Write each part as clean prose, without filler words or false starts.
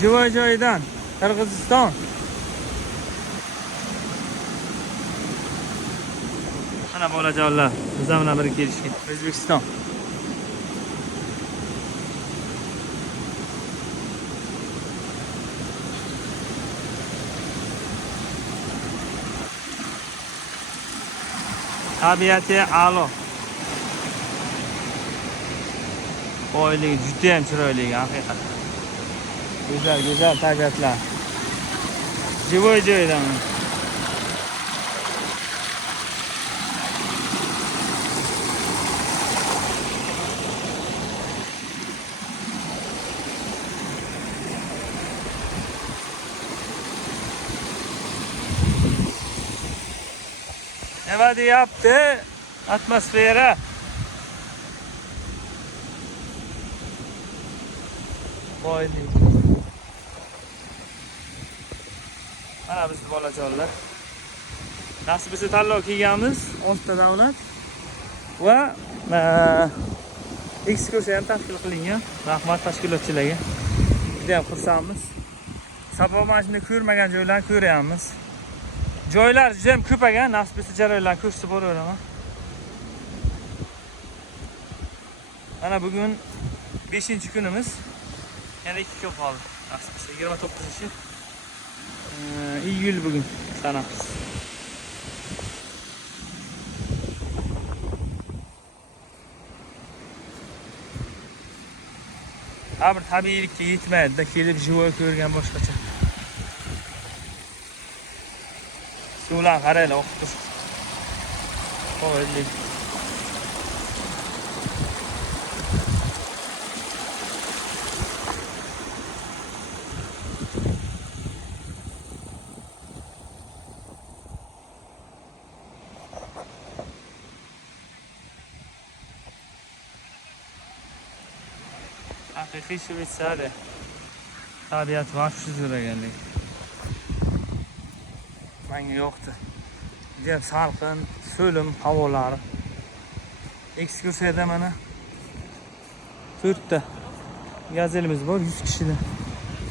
Jivoy joyidan Qirg'iziston. Mana bolajonlar, biz bilan birga kelishgan. O'zbekiston. Tabiati a'lo. Boyligi juda ham chiroyli, haqiqatan. Güzel tabiatlar. Jivoy joyidan. Nima deyapti? Atmosfera. Boylik. Mana biz bolajonlar. Nasibisi tanlov kelganmiz 10 ta davlat va ekskursiya ham tashkil qilingan. Rahmat tashkilotchilarga. Juda ham xursandmiz. Sabab mana shunday ko'rmagan joylarni ko'ryapmiz. Joylar juda ham ko'p ekan, nasibisi jarayonlarni ko'rsatib boraveraman. Mana bugun 5-kunimiz. Yana 2 kun qoldi. Nasibisi 29-iyul bugun sanamiz. Bir tabiiylikka yetmaydi-da, kelib jivoy ko'rgan boshqacha. Suvlar qaranglar, oqib turibdi. Qo'ydik. Haqiqiy Shveysariya. Tabiat vahshiy zo'raganlik. Menga yo'qdi. Juda salqin, so'lim havolari. Ekskursiyada mana 4 ta gazelimiz bor, 100 kishidan.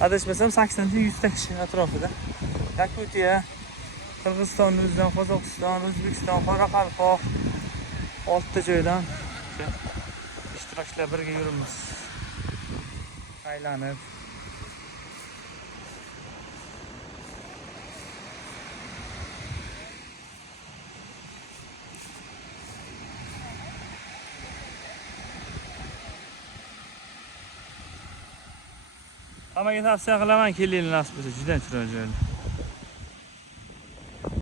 Adashmasam 80 ta 100 ta kishi atrofida. Yakutiya, Qirg'iziston o'zidan, Qozog'iston, O'zbekiston, Qoraqalpoq 6 ta joydan ishtirokchilar birga yuribmiz. Aylanib. Hammaga tavsiya qilaman, kelinglar nasib bo'lsa, juda chiroyli joylar.